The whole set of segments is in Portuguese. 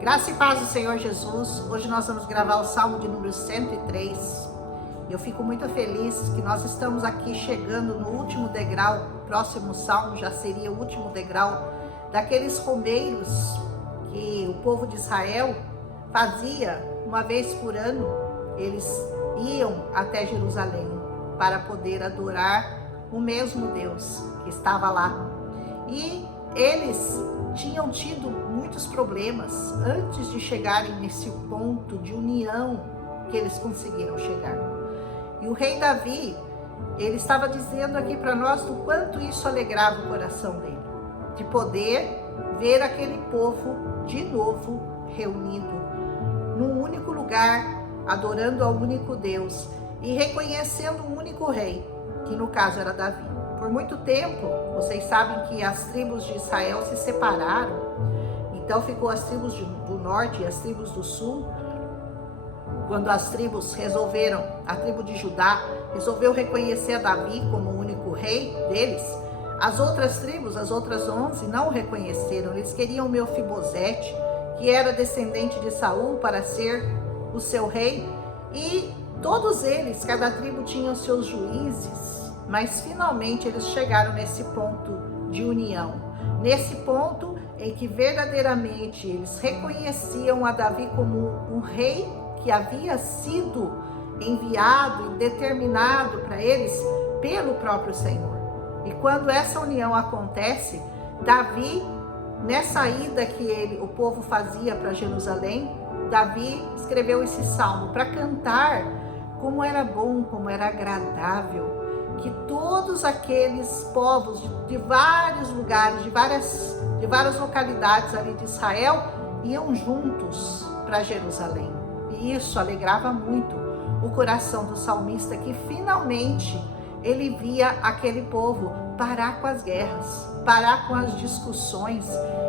Graça e paz do Senhor Jesus. Hoje nós vamos gravar o Salmo de número 103. Eu fico muito feliz que nós estamos aqui chegando no último degrau. O próximo Salmo já seria o último degrau daqueles romeiros que o povo de Israel fazia uma vez por ano. Eles iam até Jerusalém para poder adorar o mesmo Deus que estava lá. E eles tinham tido muitos problemas antes de chegarem nesse ponto de união que eles conseguiram chegar. E o rei Davi, ele estava dizendo aqui para nós do quanto isso alegrava o coração dele, de poder ver aquele povo de novo reunido num único lugar, adorando ao único Deus e reconhecendo um único rei, que no caso era Davi. Por muito tempo, vocês sabem que as tribos de Israel se separaram. Então ficou as tribos do norte e as tribos do sul. Quando as tribos resolveram, a tribo de Judá resolveu reconhecer Davi como o único rei deles, as outras tribos, as outras 11, não o reconheceram. Eles queriam Mefibosete, que era descendente de Saul, para ser o seu rei. E todos eles, cada tribo tinha os seus juízes. Mas finalmente eles chegaram nesse ponto de união, nesse ponto em que verdadeiramente eles reconheciam a Davi como um rei que havia sido enviado e determinado para eles pelo próprio Senhor. E quando essa união acontece, Davi, nessa ida que o povo fazia para Jerusalém, Davi escreveu esse salmo para cantar como era bom, como era agradável, que todos aqueles povos de vários lugares, de várias localidades ali de Israel, iam juntos para Jerusalém. E isso alegrava muito o coração do salmista, que finalmente ele via aquele povo parar com as guerras, parar com as discussões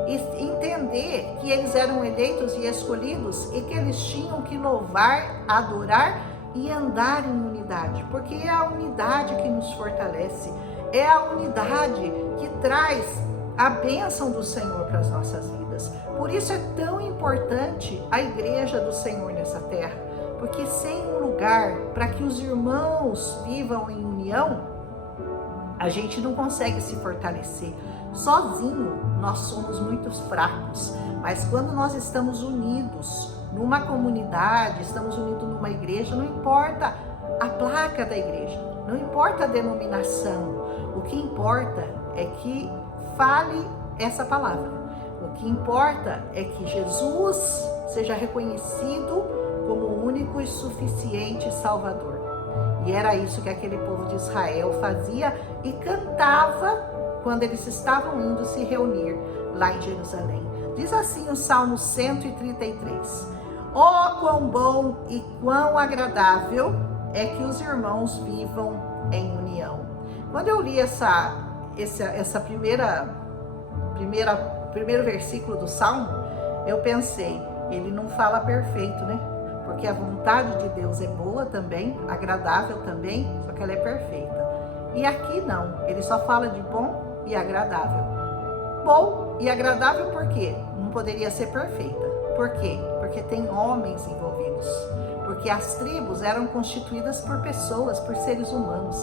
e entender que eles eram eleitos e escolhidos e que eles tinham que louvar, adorar e andar em unidade, porque é a unidade que nos fortalece, é a unidade que traz a bênção do Senhor para as nossas vidas. Por isso é tão importante a igreja do Senhor nessa terra, porque sem um lugar para que os irmãos vivam em união, a gente não consegue se fortalecer. Sozinho nós somos muito fracos, mas quando nós estamos unidos numa comunidade, estamos unidos numa igreja, não importa a placa da igreja, não importa a denominação, o que importa é que fale essa palavra, o que importa é que Jesus seja reconhecido como o único e suficiente Salvador. E era isso que aquele povo de Israel fazia e cantava quando eles estavam indo se reunir lá em Jerusalém. Diz assim o Salmo 133: Oh, quão bom e quão agradável é que os irmãos vivam em união. Quando eu li essa primeiro versículo do Salmo, eu pensei, ele não fala perfeito, né? Porque a vontade de Deus é boa também, agradável também, só que ela é perfeita. E aqui não, ele só fala de bom e agradável. Bom e agradável por quê? Não poderia ser perfeita. Por quê? Porque tem homens envolvidos. Porque as tribos eram constituídas por pessoas, por seres humanos.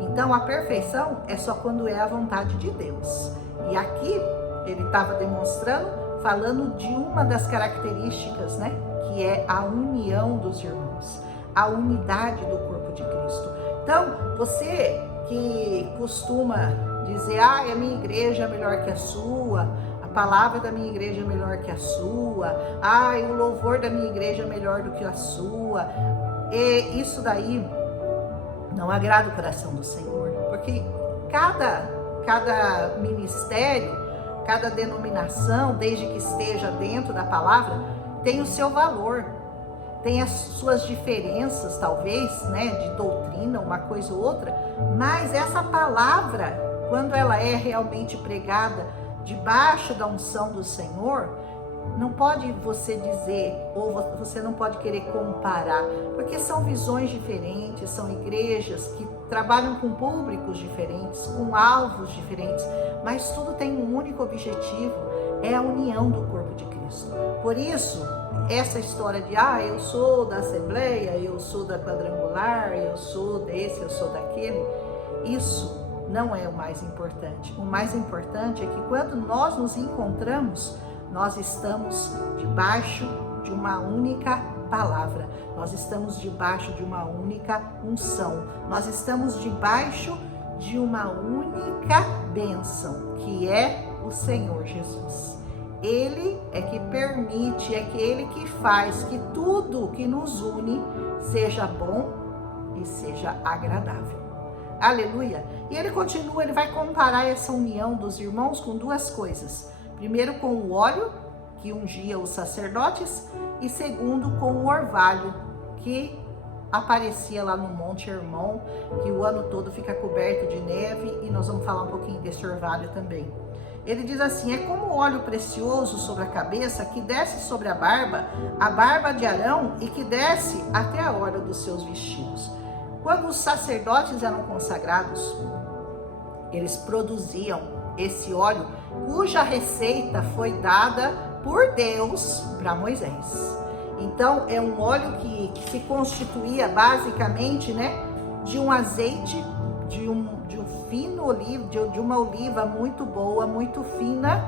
Então a perfeição é só quando é a vontade de Deus. E aqui ele estava demonstrando, falando de uma das características, né? Que é a união dos irmãos, a unidade do corpo de Cristo. Então, você que costuma dizer, a minha igreja é melhor que a sua, a palavra da minha igreja é melhor que a sua, o louvor da minha igreja é melhor do que a sua, e isso daí não agrada o coração do Senhor, porque cada ministério, cada denominação, desde que esteja dentro da palavra, tem o seu valor, tem as suas diferenças, talvez, né, de doutrina, uma coisa ou outra, mas essa palavra, quando ela é realmente pregada debaixo da unção do Senhor, não pode você dizer, ou você não pode querer comparar, porque são visões diferentes, são igrejas que trabalham com públicos diferentes, com alvos diferentes, mas tudo tem um único objetivo, é a união do corpo de Cristo. Por isso, essa história de eu sou da Assembleia, eu sou da Quadrangular, eu sou desse, eu sou daquele, isso não é o mais importante. O mais importante é que quando nós nos encontramos, nós estamos debaixo de uma única palavra, nós estamos debaixo de uma única unção, nós estamos debaixo de uma única bênção, que é o Senhor Jesus. Ele é que permite, é que Ele que faz que tudo que nos une seja bom e seja agradável. Aleluia! E ele continua, ele vai comparar essa união dos irmãos com duas coisas. Primeiro, com o óleo que ungia os sacerdotes, e segundo, com o orvalho que aparecia lá no Monte Hermon, que o ano todo fica coberto de neve, e nós vamos falar um pouquinho desse orvalho também. Ele diz assim: é como óleo precioso sobre a cabeça, que desce sobre a barba de Arão, e que desce até a orla dos seus vestidos. Quando os sacerdotes eram consagrados, eles produziam esse óleo, cuja receita foi dada por Deus para Moisés. Então, é um óleo que se constituía basicamente, de um azeite, de um fino oliva, de uma oliva muito boa, muito fina,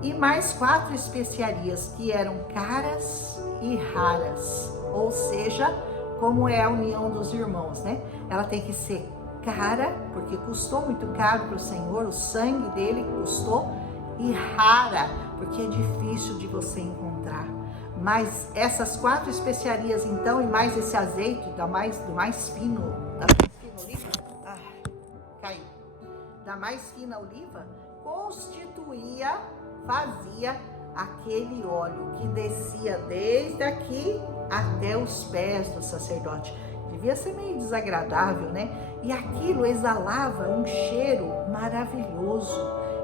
e mais 4 especiarias que eram caras e raras. Ou seja, como é a união dos irmãos, Ela tem que ser cara, porque custou muito caro para o Senhor, o sangue dele custou, e rara, porque é difícil de você encontrar. Mas essas 4 especiarias, então, e mais esse azeite do mais fino oliva, da mais fina oliva, fazia aquele óleo que descia desde aqui até os pés do sacerdote. Devia ser meio desagradável, E aquilo exalava um cheiro maravilhoso.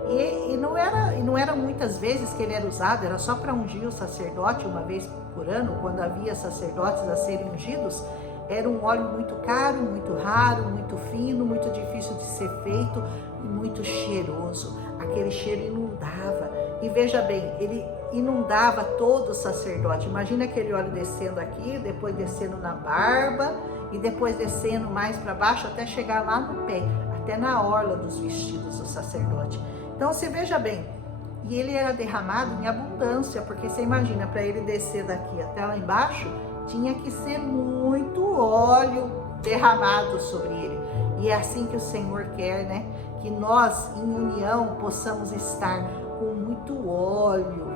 E não era muitas vezes que ele era usado, era só para ungir o sacerdote uma vez por ano, quando havia sacerdotes a serem ungidos. Era um óleo muito caro, muito raro, muito fino, muito difícil de ser feito e muito cheiroso. Aquele cheiro inundava. E veja bem, ele inundava todo o sacerdote. Imagina aquele óleo descendo aqui, depois descendo na barba e depois descendo mais para baixo até chegar lá no pé, até na orla dos vestidos do sacerdote. Então você veja bem, e ele era derramado em abundância, porque você imagina, para ele descer daqui até lá embaixo, tinha que ser muito óleo derramado sobre ele. E é assim que o Senhor quer, que nós em união possamos estar com muito óleo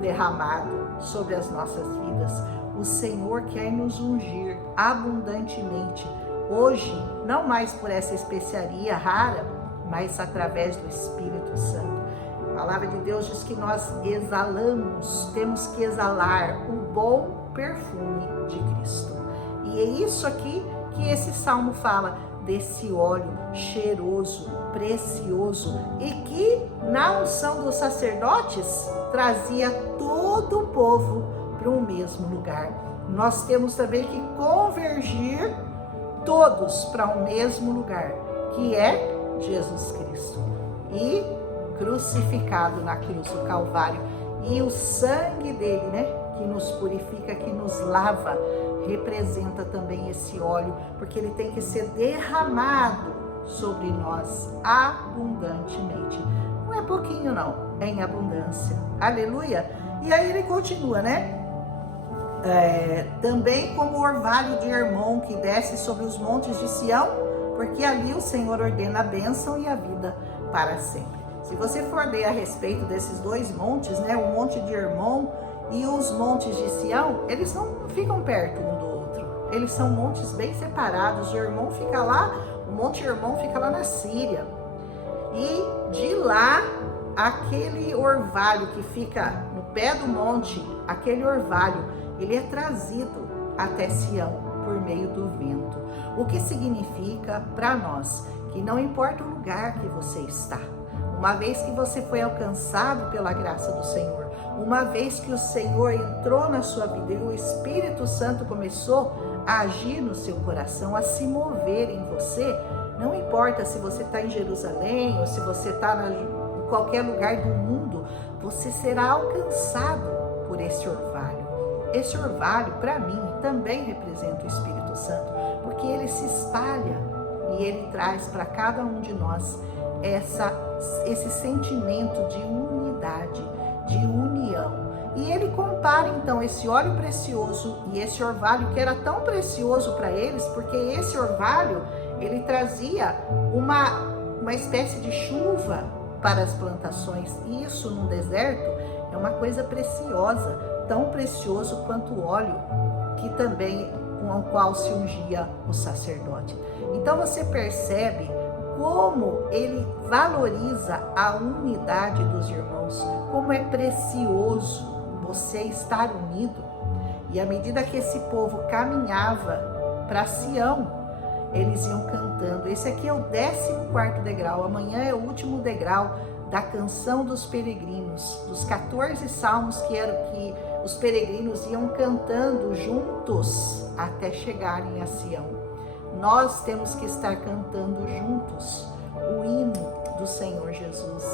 derramado sobre as nossas vidas. O Senhor quer nos ungir abundantemente. Hoje, não mais por essa especiaria rara, mas através do Espírito Santo. A palavra de Deus diz que nós exalamos, temos que exalar o bom perfume de Cristo. E é isso aqui que esse salmo fala, desse óleo cheiroso, precioso, e que na unção dos sacerdotes trazia todo o povo para o mesmo lugar. Nós temos também que convergir todos para o mesmo lugar, que é Jesus Cristo, e crucificado na cruz do Calvário. E o sangue dele, que nos purifica, que nos lava, representa também esse óleo, porque ele tem que ser derramado sobre nós abundantemente. Não é pouquinho não, é em abundância. Aleluia! E aí ele continua, também como o orvalho de Hermon que desce sobre os montes de Sião, porque ali o Senhor ordena a bênção e a vida para sempre. Se você for ler a respeito desses 2 montes, o monte de Hermon e os montes de Sião, eles não ficam perto um do outro. Eles são montes bem separados. O Hermon fica lá, o monte Hermon fica lá na Síria. E de lá, aquele orvalho que fica no pé do monte, aquele orvalho, ele é trazido até Sião por meio do vento. O que significa para nós que não importa o lugar que você está, uma vez que você foi alcançado pela graça do Senhor, uma vez que o Senhor entrou na sua vida e o Espírito Santo começou a agir no seu coração, a se mover em você, não importa se você está em Jerusalém ou se você está em qualquer lugar do mundo, você será alcançado por esse orvalho. Esse orvalho, para mim, também representa o Espírito Santo, porque ele se espalha e ele traz para cada um de nós esse sentimento de unidade, de união. E ele compara então esse óleo precioso e esse orvalho que era tão precioso para eles, porque esse orvalho ele trazia uma espécie de chuva para as plantações. E isso no deserto é uma coisa preciosa, tão precioso quanto o óleo que também com o qual se ungia o sacerdote. Então você percebe como ele valoriza a unidade dos irmãos, como é precioso você estar unido. E à medida que esse povo caminhava para Sião, eles iam cantando. Esse aqui é o 14º degrau, amanhã é o último degrau da canção dos peregrinos, dos 14 salmos que os peregrinos iam cantando juntos até chegarem a Sião. Nós temos que estar cantando juntos o hino do Senhor Jesus.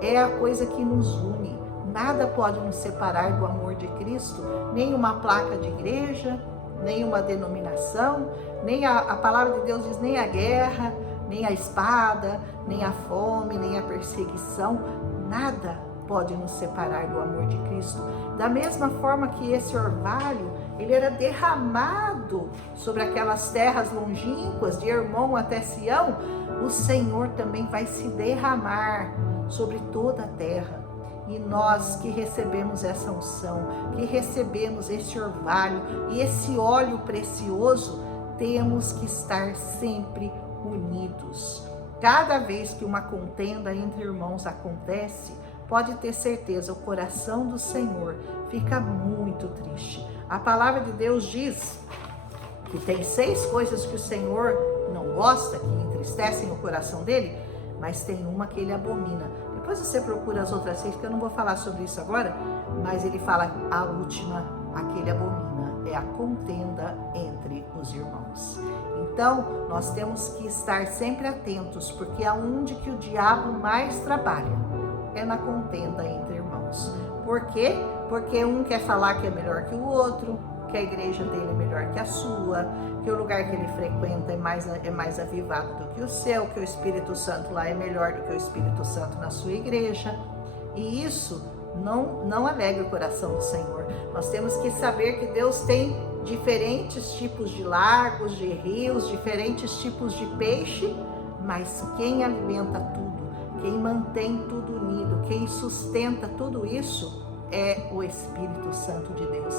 É a coisa que nos une. Nada pode nos separar do amor de Cristo, nem uma placa de igreja, nem uma denominação, nem a palavra de Deus diz, nem a guerra, nem a espada, nem a fome, nem a perseguição. Nada pode nos separar do amor de Cristo. Da mesma forma que esse orvalho, ele era derramado sobre aquelas terras longínquas, de Hermon até Sião, o Senhor também vai se derramar sobre toda a terra. E nós que recebemos essa unção, que recebemos esse orvalho e esse óleo precioso, temos que estar sempre unidos. Cada vez que uma contenda entre irmãos acontece, pode ter certeza, o coração do Senhor fica muito triste. A palavra de Deus diz que tem 6 coisas que o Senhor não gosta, que entristecem o coração dele, mas tem uma que ele abomina. Depois você procura as outras 6, que eu não vou falar sobre isso agora, mas ele fala a última, a que ele abomina, é a contenda entre os irmãos. Então, nós temos que estar sempre atentos, porque aonde que o diabo mais trabalha é na contenda entre irmãos. Por quê? Porque um quer falar que é melhor que o outro, que a igreja dele é melhor que a sua, que o lugar que ele frequenta é mais avivado do que o seu, que o Espírito Santo lá é melhor do que o Espírito Santo na sua igreja. E isso não alegra o coração do Senhor. Nós temos que saber que Deus tem diferentes tipos de lagos, de rios, diferentes tipos de peixe, mas quem alimenta tudo, quem mantém tudo unido, quem sustenta tudo isso é o Espírito Santo de Deus.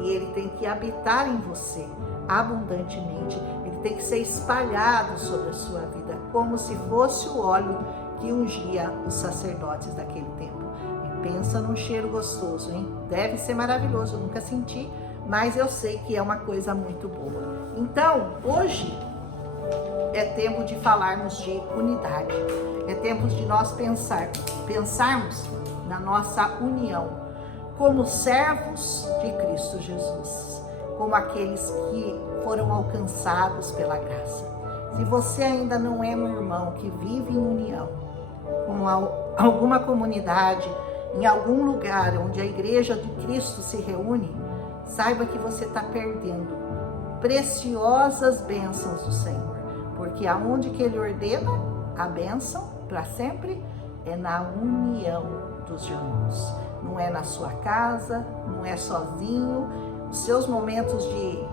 E ele tem que habitar em você abundantemente, ele tem que ser espalhado sobre a sua vida, como se fosse o óleo que ungia os sacerdotes daquele tempo. E pensa num cheiro gostoso, hein? Deve ser maravilhoso, eu nunca senti, mas eu sei que é uma coisa muito boa. Então, hoje é tempo de falarmos de unidade, é tempo de nós pensarmos na nossa união, como servos de Cristo Jesus, como aqueles que foram alcançados pela graça. Se você ainda não é um irmão que vive em união com alguma comunidade, em algum lugar onde a igreja de Cristo se reúne, saiba que você está perdendo preciosas bênçãos do Senhor, porque aonde que Ele ordena a bênção para sempre é na união dos irmãos. Não é na sua casa, não é sozinho. Os seus momentos de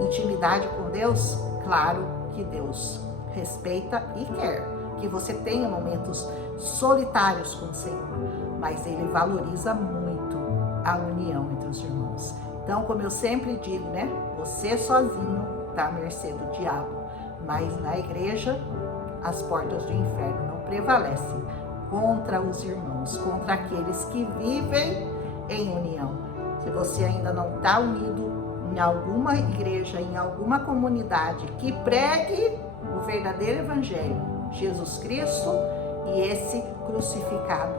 intimidade com Deus, claro que Deus respeita e quer que você tenha momentos solitários com o Senhor, mas Ele valoriza muito a união entre os irmãos. Então, como eu sempre digo, né? Você sozinho está à mercê do diabo, mas na igreja as portas do inferno não prevalecem contra os irmãos, contra aqueles que vivem em união. Se você ainda não está unido em alguma igreja, em alguma comunidade que pregue o verdadeiro evangelho, Jesus Cristo e esse crucificado,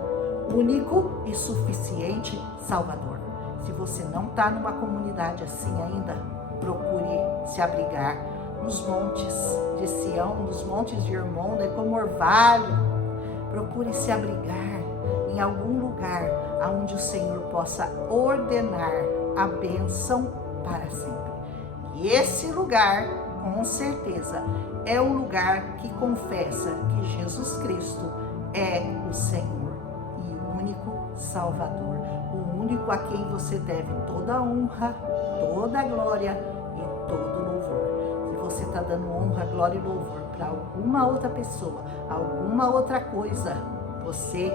único e suficiente Salvador. Se você não está numa comunidade assim ainda, procure se abrigar nos montes de Sião, nos montes de Hermon, como orvalho. Procure se abrigar em algum lugar aonde o Senhor possa ordenar a bênção para sempre. E esse lugar, com certeza, é o lugar que confessa que Jesus Cristo é o Senhor e o único Salvador, o único a quem você deve toda a honra, toda a glória e todo o louvor. Se você está dando honra, glória e louvor para alguma outra pessoa, alguma outra coisa, você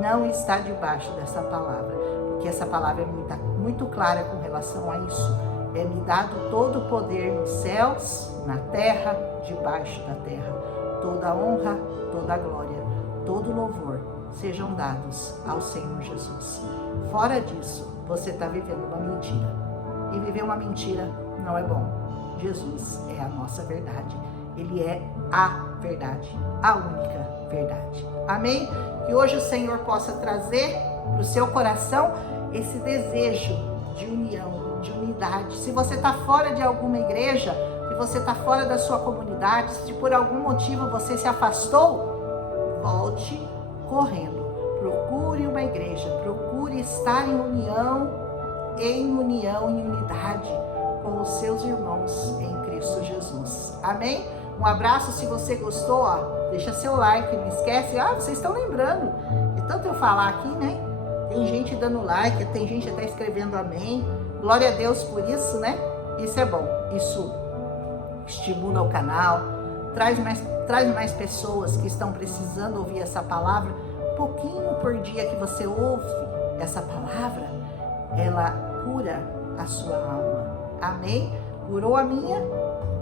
não está debaixo dessa palavra, porque essa palavra é muito clara com relação a isso. É-me dado todo o poder nos céus, na terra, debaixo da terra. Toda a honra, toda a glória, todo o louvor sejam dados ao Senhor Jesus. Fora disso, você está vivendo uma mentira. E viver uma mentira não é bom. Jesus é a nossa verdade. Ele é a verdade, a única verdade. Amém? Que hoje o Senhor possa trazer para o seu coração esse desejo de união, de unidade. Se você está fora de alguma igreja, se você está fora da sua comunidade, se por algum motivo você se afastou, volte correndo. Procure uma igreja, procure estar em união, em unidade com os seus irmãos em Cristo Jesus. Amém? Um abraço. Se você gostou, deixa seu like, não esquece. Vocês estão lembrando de tanto eu falar aqui, né? Tem gente dando like, tem gente até escrevendo amém. Glória a Deus por isso, né? Isso é bom. Isso estimula o canal, traz mais pessoas que estão precisando ouvir essa palavra. Pouquinho por dia que você ouve essa palavra, ela cura a sua alma. Amém? Curou a minha,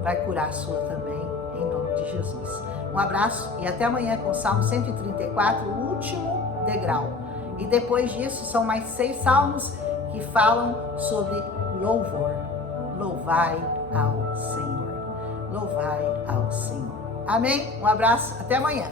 vai curar a sua também, em nome de Jesus. Um abraço e até amanhã com o Salmo 134, o último degrau. E depois disso, são mais 6 salmos que falam sobre louvor. Louvai ao Senhor. Louvai ao Senhor. Amém? Um abraço, até amanhã.